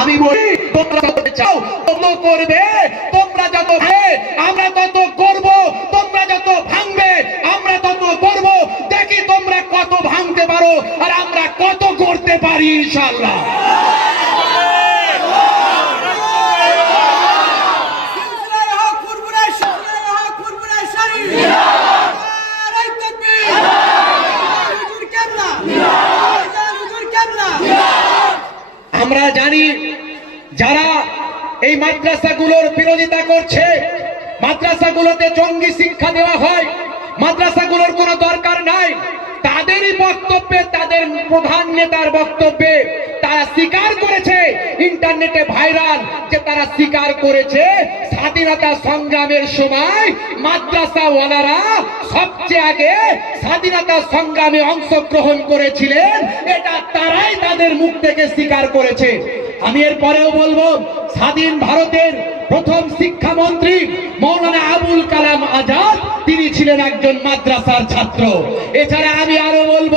আমি বলি, তোমরা যত চাও তত করবে। তোমরা যত আমরা তত করব। তোমরা যত ভাঙবে, আমরা তত করব। দেখি তোমরা কত ভাঙতে পারো আর আমরা কত করতে পারি, ইনশাআল্লাহ। আমরা জানি যারা এই মাদ্রাসাগুলোর বিরোধিতা করছে, মাদ্রাসাগুলোতে জঙ্গি শিক্ষা দেওয়া হয়, মাদ্রাসাগুলোর কোনো দরকার নাই, তাদেরই তাদের প্রধান নেতার বক্তব্যে তারা স্বীকার করেছে, ইন্টারনেটে ভাইরাল যে তারা স্বীকার করেছে, স্বাধীনতা সংগ্রামের সময় মাদ্রাসাওয়ালারা সবচেয়ে আগে স্বাধীনতা সংগ্রামে অংশগ্রহণ করেছিলেন, এটা তারাই তাদের মুখ থেকে স্বীকার করেছে। আমি এর পরেও বলব, স্বাধীন ভারতের প্রথম শিক্ষামন্ত্রী মৌলানা আবুল কালাম আজাদ, তিনি ছিলেন একজন মাদ্রাসার ছাত্র। এছাড়া আমি আরও বলব,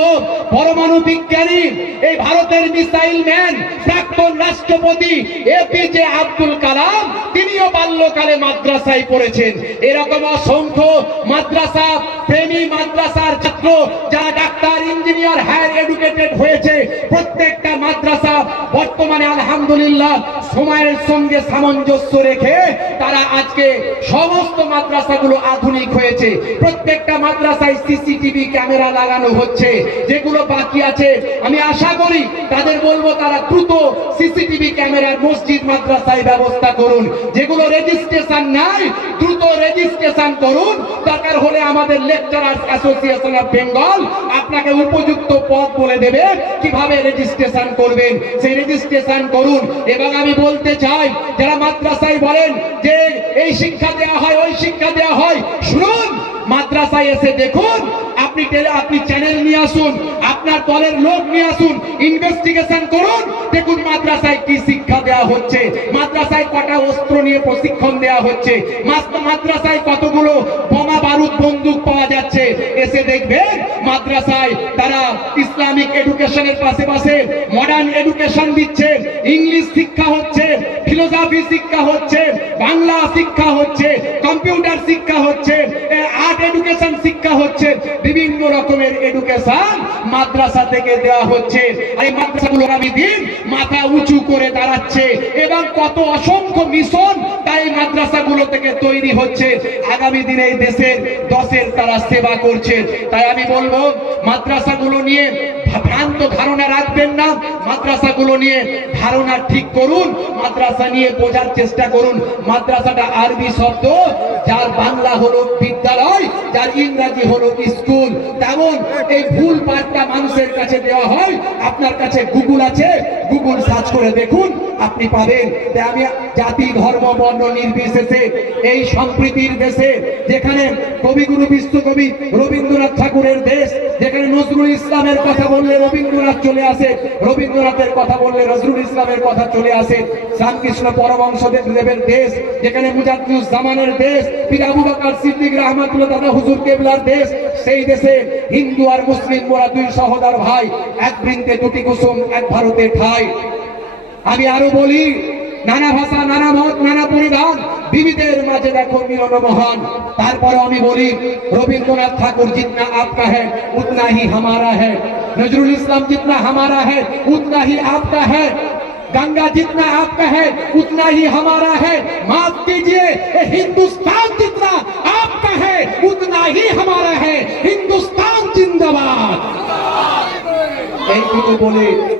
পরমাণু বিজ্ঞানী, এই ভারতের মিসাইল ম্যান, প্রাক্তন রাষ্ট্রপতি এপিজে আব্দুল কালাম, তিনিও বাল্যকালে মাদ্রাসায় পড়েছেন। এরকম অসংখ্য মাদ্রাসা, প্রেমী মাদ্রাসার ছাত্র, যারা ডাক্তার, ইঞ্জিনিয়ার, হায়ার এডুকেটেড হয়েছে, প্রত্যেকটা মাদ্রাসা বর্তমানে আলহামদুলিল্লাহ সময়ের সঙ্গে সামঞ্জস্য রেখে তারা আজকে সমস্ত মাদ্রাসাগুলো আধুনিক হয়েছে। প্রত্যেকটা মাদ্রাসায় সিসিটিভি ক্যামেরা লাগানো হচ্ছে, যেগুলো বাকি আছে। আমি আশা করি তাদের বলব, তারা দ্রুত সিসিটিভি ক্যামেরার মসজিদ মাদ্রাসায় ব্যবস্থা করুন। যেগুলো রেজিস্ট্রেশন নাই, দ্রুত রেজিস্ট্রেশন করুন। দরকার হলে আমাদের লেকচারার্স অ্যাসোসিয়েশন অফ বেঙ্গল আপনাকে উপযুক্ত পথ বলে দেবে, কীভাবে রেজিস্ট্রেশন করবেন। সেই রেজিস্ট্রেশন করুন। এবং আমি বলতে চাই, যারা মাদ্রাসায় বলেন যে এই শিক্ষা দেওয়া হয়, ওই শিক্ষা দেওয়া হয়, শুনুন, মাদ্রাসায় এসে দেখুন, আপনি আপনি চ্যানেল নিয়ে আসুন, আপনার দলের লোক নিয়ে আসুন ইনভেস্টিগেশন করুন, দেখুন মাদ্রাসায় কি শিক্ষা দেওয়া হচ্ছে, মাদ্রাসায় কটা অস্ত্র নিয়ে প্রশিক্ষণ দেওয়া হচ্ছে মাদ্রাসায় কতগুলো বোমা বারুদ বন্দুক পাওয়া যাচ্ছে, এসে দেখবেন মাদ্রাসায় তারা ইসলামিক এডুকেশনের পাশে পাশে এডুকেশন দিচ্ছে ইংলিশ শিক্ষা হচ্ছে ফিলোসফি শিক্ষা হচ্ছে, বাংলা শিক্ষা হচ্ছে কম্পিউটার শিক্ষা হচ্ছে আর্ট এডুকেশন শিক্ষা হচ্ছে, বিভিন্ন রকমের এডুকেশন মাদ্রাসা থেকে দেওয়া হচ্ছে। আর এই মাদ্রাসাগুলো আগামী দিন মাথা উঁচু করে দাঁড়াচ্ছে। এবং কত অসংখ্য মিশন তাই মাদ্রাসাগুলো থেকে তৈরি হচ্ছে। আগামী দিনে এই দেশের, দশের তারা সেবা করছে। তাই আমি বলব মাদ্রাসাগুলো নিয়ে ভ্রান্ত ধারণা রাখবেন না। মাদ্রাসাগুলো নিয়ে ধারণা ঠিক করুন। মাদ্রাসা নিয়ে বোঝার চেষ্টা করুন। মাদ্রাসাটা আরবি শব্দ, যার বাংলা হলো বিদ্যালয়, যার ইংরাজি হলো স্কুল। তেমন এই ভুল পাঠটা মানুষের কাছে দেওয়া হয়। আপনার কাছে গুগল আছে, গুগল সার্চ করে দেখুন, আপনি পাবেন। আমি জাতি, ধর্ম, বর্ণ নির্বিশেষে, এই সম্প্রীতির দেশে, যেখানে কবিগুরু, বিশ্বকবি, রবীন্দ্রনাথ ঠাকুরের দেশ যেখানে নজরুল ইসলামের কথা বললে রবীন্দ্রনাথ চলে আসে, রবীন্দ্রনাথের কথা বললে নজরুল ইসলামের কথা চলে আসে। শ্যামকৃষ্ণ পরমংশ দেবের দেশ, যেখানে মুজাদ্দুজ জামানের দেশ, পীর আবু বকর সিদ্দিক রহমাতুল্লাহ দাদা হুজুর কেবলার দেশ, সেই দেশে হিন্দু আর মুসলিম মোরা দুই সহোদর ভাই, এক বৃন্দে দুটি কুসুম, এক ভারতে ঠাই। আমি আরও বলি, নানা ভাষা, নানা মত, নানা পরিধান বিবিধের মাঝে দেখো মিলন মহান তারপরে আমি বলি রবীন্দ্রনাথ ঠাকুর জিতনা आपका है उतना ही हमारा है नजरुल इस्लाम जितना हमारा है उतना ही आपका है गंगा जितना आपका है उतना ही हमारा है माफ कीजिए ये हिंदुस्तान जितना आपका है उतना ही हमारा है हिंदुस्तान जिंदाबाद এইটুকু বলে